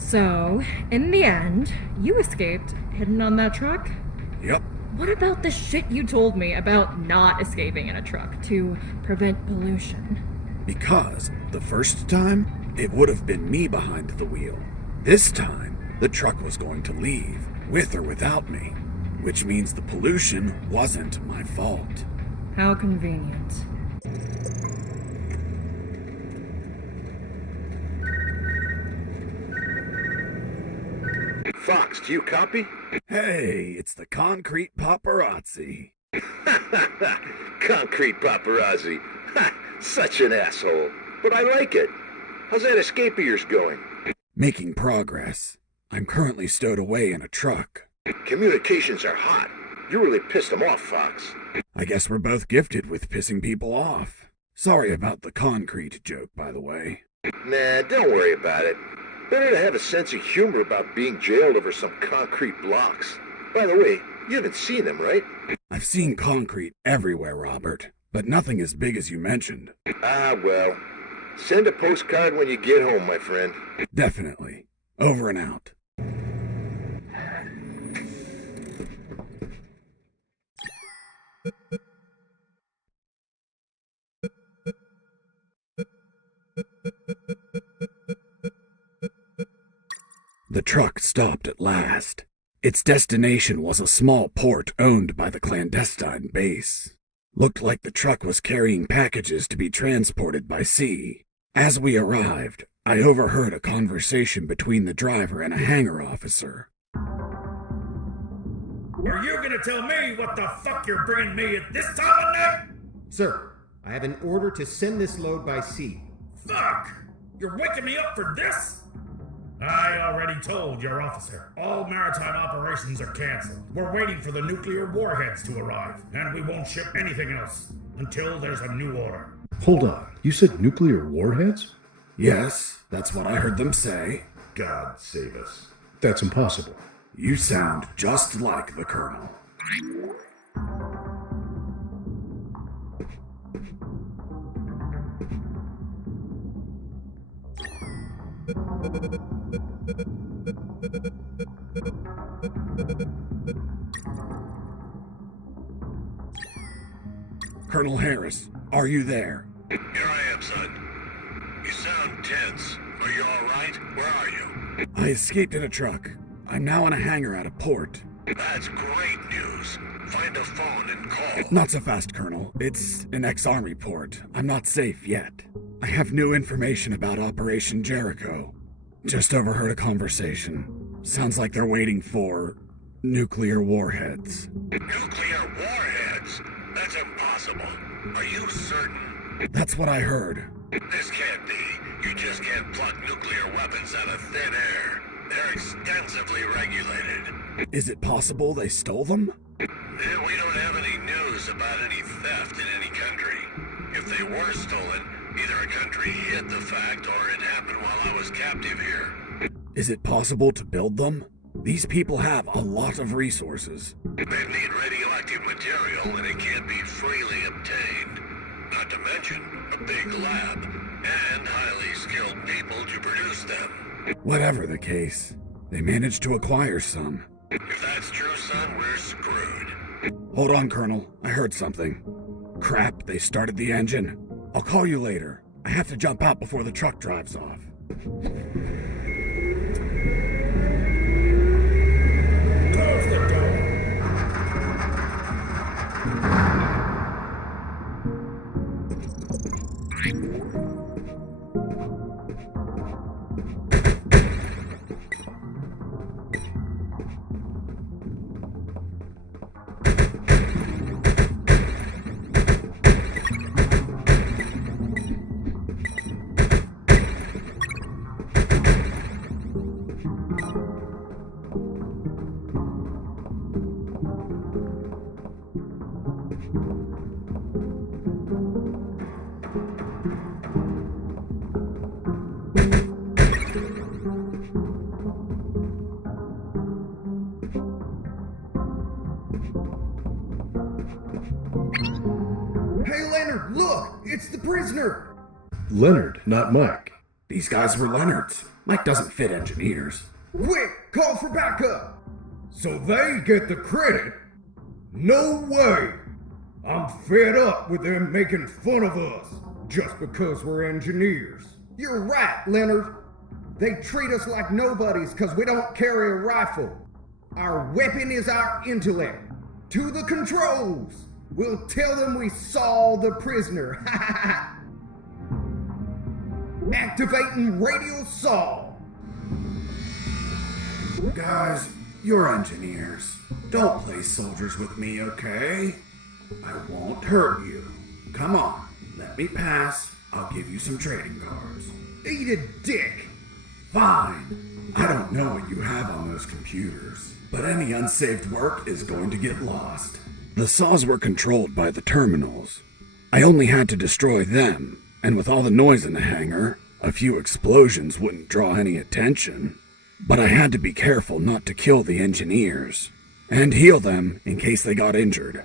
So, in the end, you escaped, hidden on that truck? Yep. What about the shit you told me about not escaping in a truck to prevent pollution? Because the first time, it would have been me behind the wheel. This time, the truck was going to leave, with or without me, which means the pollution wasn't my fault. How convenient. Fox, do you copy? Hey, it's the concrete paparazzi. Concrete paparazzi. Such an asshole. But I like it. How's that escape of yours going? Making progress. I'm currently stowed away in a truck. Communications are hot. You really pissed them off, Fox. I guess we're both gifted with pissing people off. Sorry about the concrete joke, by the way. Nah, don't worry about it. Better to have a sense of humor about being jailed over some concrete blocks. By the way, you haven't seen them, right? I've seen concrete everywhere, Robert, but nothing as big as you mentioned. Ah, well. Send a postcard when you get home, my friend. Definitely. Over and out. The truck stopped at last. Its destination was a small port owned by the clandestine base. Looked like the truck was carrying packages to be transported by sea. As we arrived, I overheard a conversation between the driver and a hangar officer. Are you gonna tell me what the fuck you're bringing me at this time of night? Sir, I have an order to send this load by sea. Fuck! You're waking me up for this? I already told your officer. All maritime operations are canceled. We're waiting for the nuclear warheads to arrive, and we won't ship anything else until there's a new order. Hold on, you said nuclear warheads? Yes, that's what I heard them say. God save us. That's impossible. You sound just like the Colonel. Colonel Harris, are you there? Here I am, son. You sound tense. Are you all right? Where are you? I escaped in a truck. I'm now in a hangar at a port. That's great news. Find a phone and call. Not so fast, Colonel. It's an ex-Army port. I'm not safe yet. I have new information about Operation Jericho. Just overheard a conversation. Sounds like they're waiting for nuclear warheads. Nuclear warheads? That's impossible. Are you certain? That's what I heard. This can't be. You just can't pluck nuclear weapons out of thin air. They're extensively regulated. Is it possible they stole them? We don't have any news about any theft in any country. If they were stolen, either a country hid the fact or it happened while I was captive here. Is it possible to build them? These people have a lot of resources. They need radioactive material and it can't be freely obtained. Not to mention a big lab and highly skilled people to produce them. Whatever the case, they managed to acquire some. If that's true, son, we're screwed. Hold on, Colonel. I heard something. Crap, they started the engine. I'll call you later. I have to jump out before the truck drives off. Close the door. Hey, Leonard, look! It's the prisoner! Leonard, not Mike. These guys were Leonard's. Mike doesn't fit engineers. Quick, call for backup! So they get the credit? No way! I'm fed up with them making fun of us just because we're engineers. You're right, Leonard. They treat us like nobodies because we don't carry a rifle. Our weapon is our intellect. To the controls! We'll tell them we saw the prisoner. Activating radio saw. Guys, you're engineers. Don't play soldiers with me, okay? I won't hurt you. Come on, let me pass. I'll give you some trading cards. Eat a dick. Fine. I don't know what you have on those computers, but any unsaved work is going to get lost. The saws were controlled by the terminals. I only had to destroy them, and with all the noise in the hangar, a few explosions wouldn't draw any attention. But I had to be careful not to kill the engineers, and heal them in case they got injured.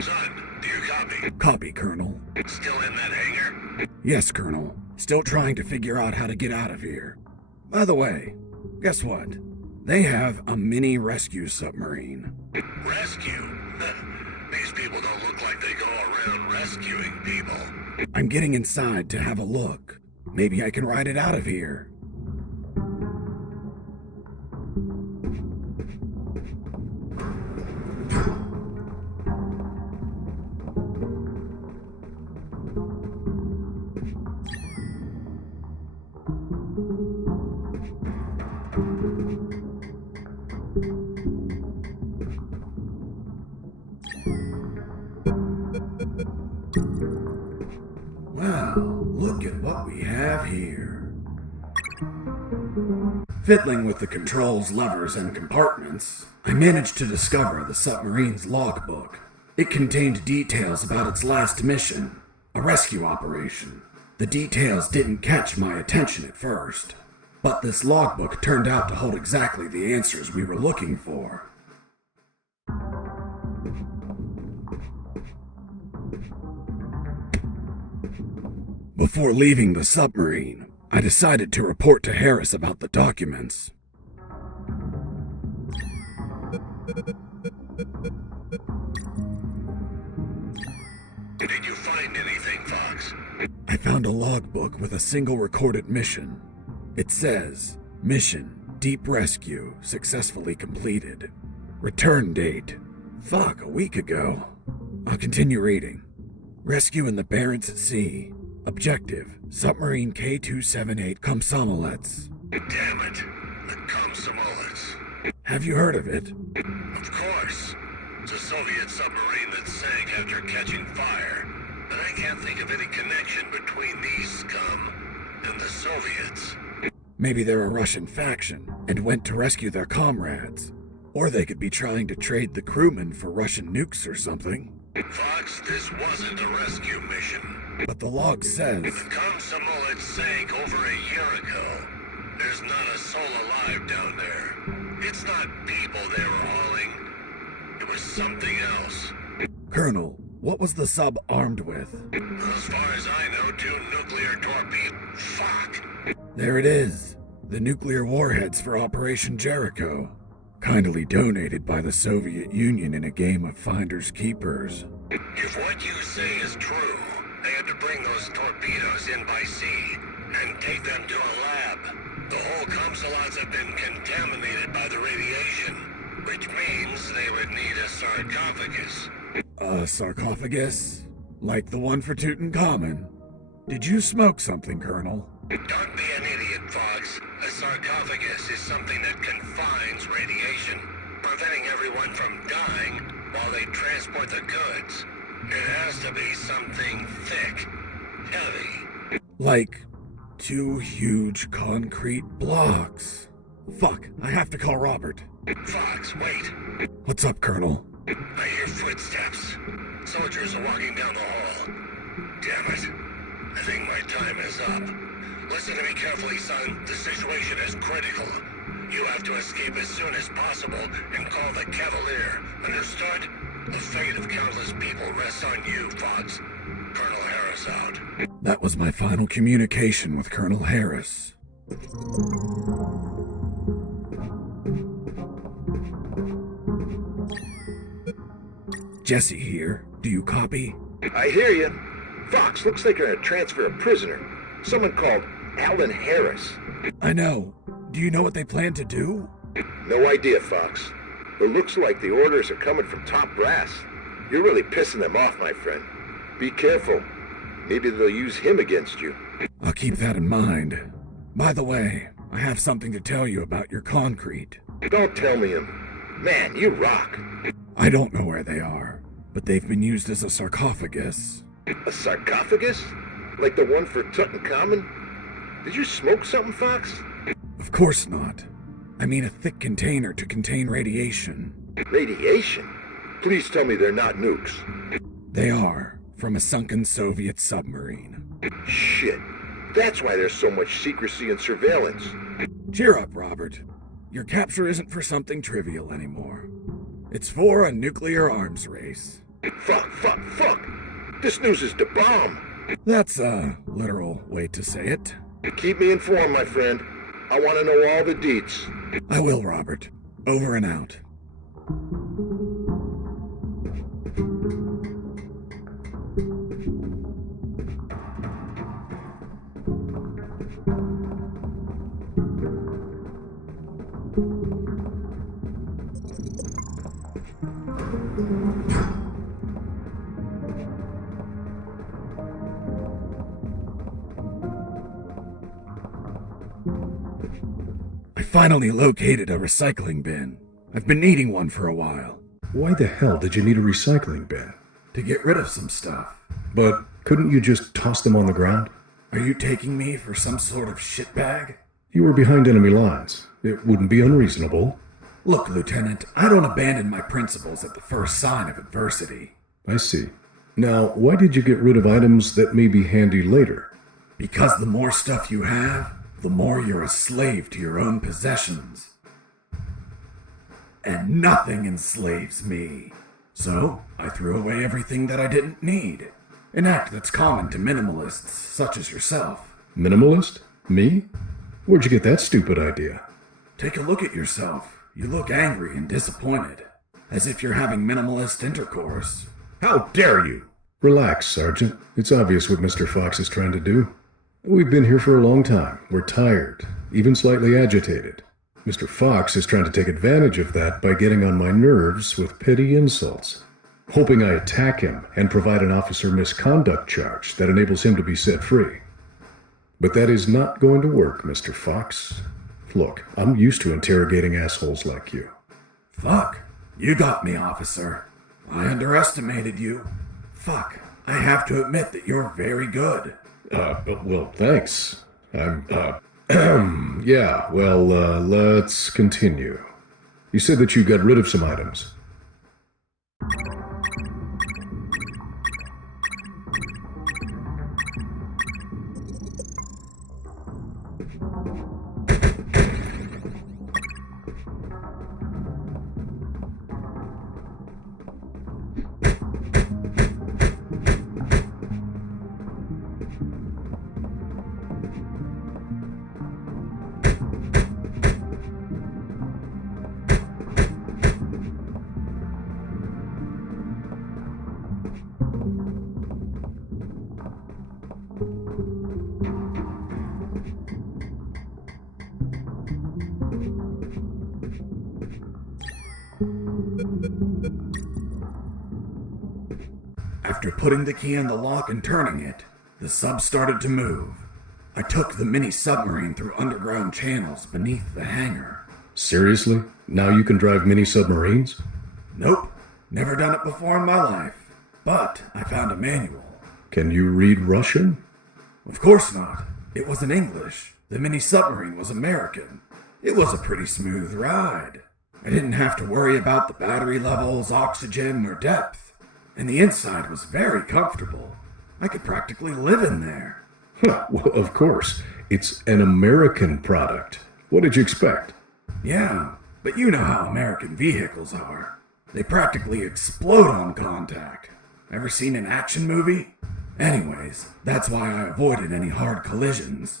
Son, do you copy? Copy, Colonel. Still in that hangar? Yes, Colonel. Still trying to figure out how to get out of here. By the way, guess what? They have a mini rescue submarine. Rescue? These people don't look like they go around rescuing people. I'm getting inside to have a look. Maybe I can ride it out of here. Wow, look at what we have here. Fiddling with the controls, levers, and compartments, I managed to discover the submarine's logbook. It contained details about its last mission, a rescue operation. The details didn't catch my attention at first, but this logbook turned out to hold exactly the answers we were looking for. Before leaving the submarine, I decided to report to Harris about the documents. Did you find anything, Fox? I found a logbook with a single recorded mission. It says, Mission, Deep Rescue, successfully completed. Return date, fuck, a week ago. I'll continue reading. Rescue in the Barents Sea. Objective, submarine K-278 Komsomolets. Damn it. The Komsomolets. Have you heard of it? Of course. It's a Soviet submarine that sank after catching fire. But I can't think of any connection between these scum and the Soviets. Maybe they're a Russian faction and went to rescue their comrades. Or they could be trying to trade the crewmen for Russian nukes or something. Fox, this wasn't a rescue mission. But the log says... The Komsomolets sank over a year ago. There's not a soul alive down there. It's not people they were hauling. It was something else. Colonel, what was the sub armed with? As far as I know, 2 nuclear torpedoes. Fuck. There it is. The nuclear warheads for Operation Jericho. Kindly donated by the Soviet Union in a game of finders keepers. If what you say is true, they had to bring those torpedoes in by sea and take them to a lab. The whole Komsomolets have been contaminated by the radiation, which means they would need a sarcophagus. A sarcophagus? Like the one for Tutankhamun? Did you smoke something, Colonel? Don't be an idiot, Fox. A sarcophagus is something that confines radiation, preventing everyone from dying while they transport the goods. It has to be something thick, heavy. Like 2 huge concrete blocks. Fuck, I have to call Robert. Fox, wait. What's up, Colonel? I hear footsteps. Soldiers are walking down the hall. Damn it. I think my time is up. Listen to me carefully, son. The situation is critical. You have to escape as soon as possible and call the Cavalier. Understood? The fate of countless people rests on you, Fox. Colonel Harris out. That was my final communication with Colonel Harris. Jesse here. Do you copy? I hear you. Fox, looks like you're gonna transfer a prisoner. Someone called Alan Harris. I know. Do you know what they plan to do? No idea, Fox. But looks like the orders are coming from top brass. You're really pissing them off, my friend. Be careful. Maybe they'll use him against you. I'll keep that in mind. By the way, I have something to tell you about your concrete. Don't tell me him. Man, you rock. I don't know where they are, but they've been used as a sarcophagus. A sarcophagus? Like the one for Tutankhamun? Did you smoke something, Fox? Of course not. I mean a thick container to contain radiation. Radiation? Please tell me they're not nukes. They are, from a sunken Soviet submarine. Shit. That's why there's so much secrecy and surveillance. Cheer up, Robert. Your capture isn't for something trivial anymore. It's for a nuclear arms race. Fuck! This news is the bomb! That's a literal way to say it. Keep me informed, my friend. I want to know all the deets. I will, Robert. Over and out. I finally located a recycling bin. I've been needing one for a while. Why the hell did you need a recycling bin? To get rid of some stuff. But couldn't you just toss them on the ground? Are you taking me for some sort of shitbag? You were behind enemy lines. It wouldn't be unreasonable. Look, Lieutenant, I don't abandon my principles at the first sign of adversity. I see. Now, why did you get rid of items that may be handy later? Because the more stuff you have, the more you're a slave to your own possessions. And nothing enslaves me. So, I threw away everything that I didn't need. An act that's common to minimalists such as yourself. Minimalist? Me? Where'd you get that stupid idea? Take a look at yourself. You look angry and disappointed. As if you're having minimalist intercourse. How dare you? Relax, Sergeant. It's obvious what Mr. Fox is trying to do. We've been here for a long time. We're tired, even slightly agitated. Mr. Fox is trying to take advantage of that by getting on my nerves with petty insults, hoping I attack him and provide an officer misconduct charge that enables him to be set free. But that is not going to work, Mr. Fox. Look, I'm used to interrogating assholes like you. Fuck. You got me, officer. I underestimated you. Fuck. I have to admit that you're very good. Well, thanks. Yeah, well, let's continue. You said that you got rid of some items. After putting the key in the lock and turning it, the sub started to move. I took the mini-submarine through underground channels beneath the hangar. Seriously? Now you can drive mini submarines? Nope, never done it before in my life. But I found a manual. Can you read Russian? Of course not. It was in English. The mini-submarine was American. It was a pretty smooth ride. I didn't have to worry about the battery levels, oxygen, or depth. And the inside was very comfortable. I could practically live in there. Well, of course. It's an American product. What did you expect? Yeah, but you know how American vehicles are. They practically explode on contact. Ever seen an action movie? Anyways, that's why I avoided any hard collisions.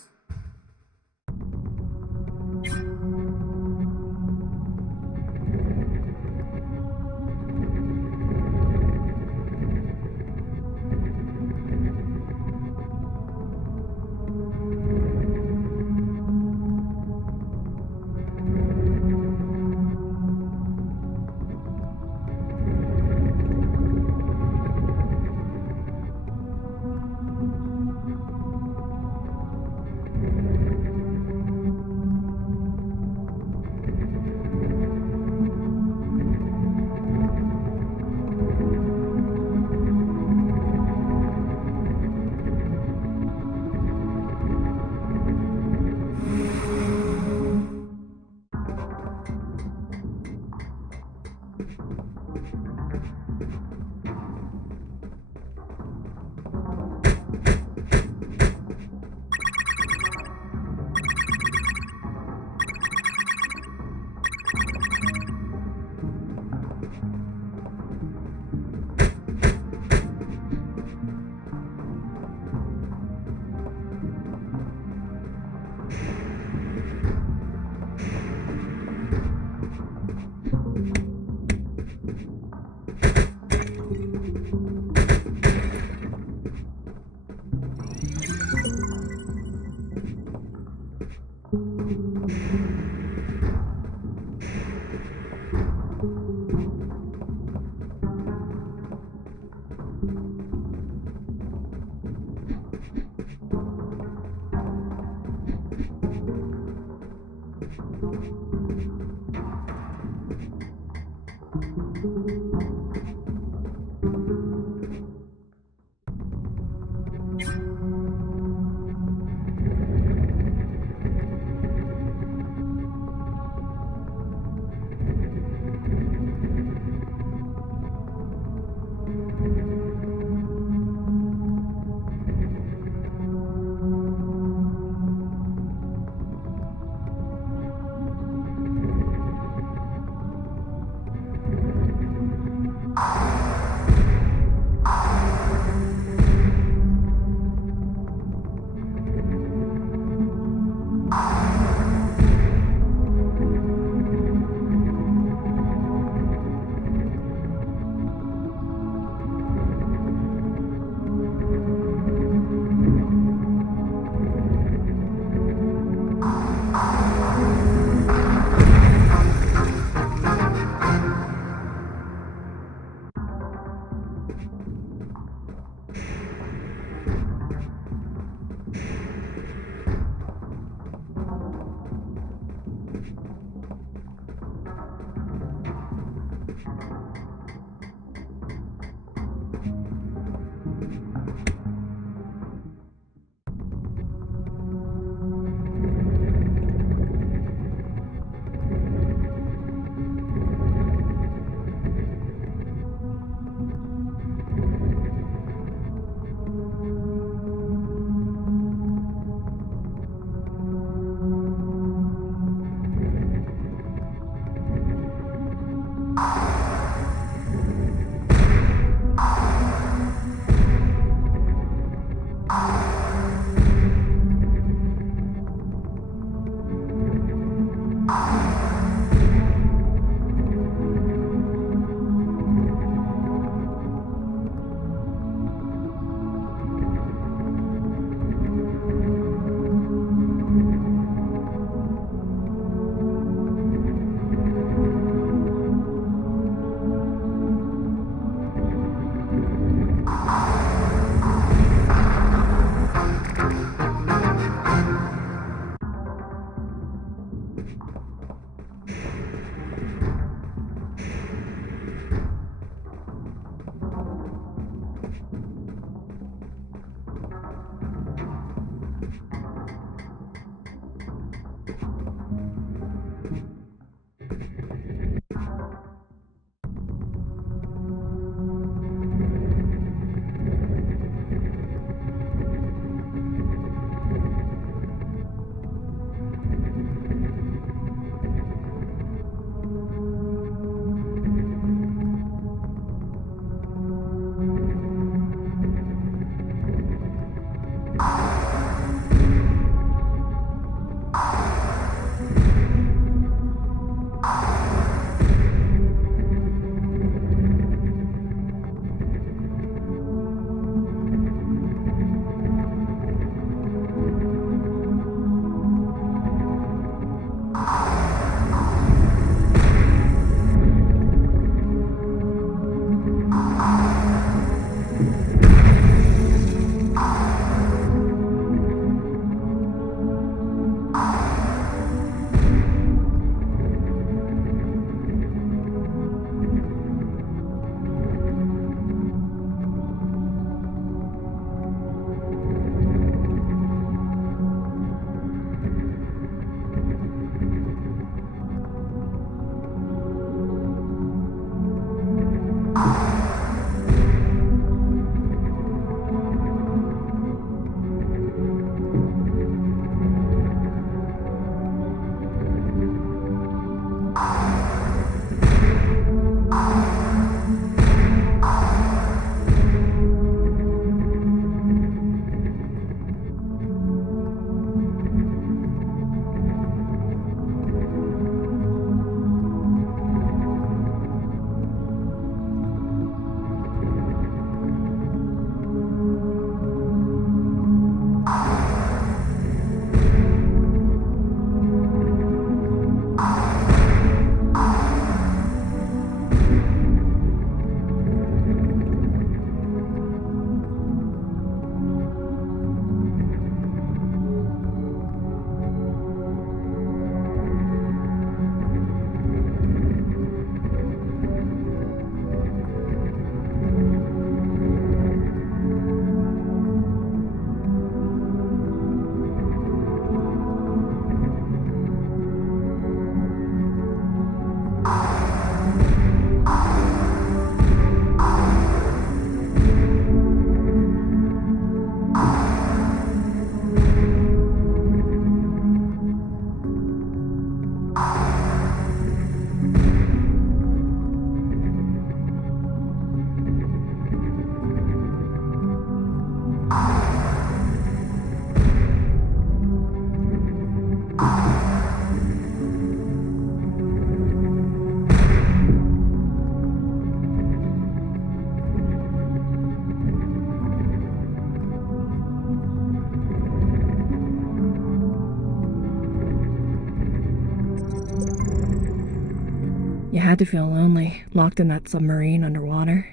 You had to feel lonely, locked in that submarine underwater.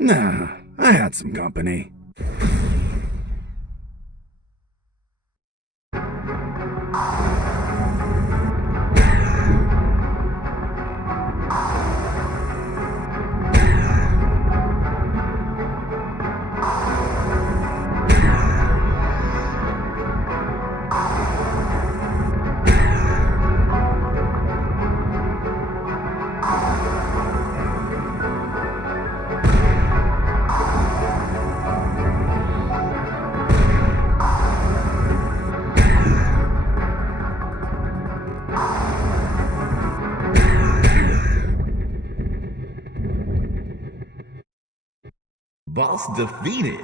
Nah, I had some company. Boss defeated.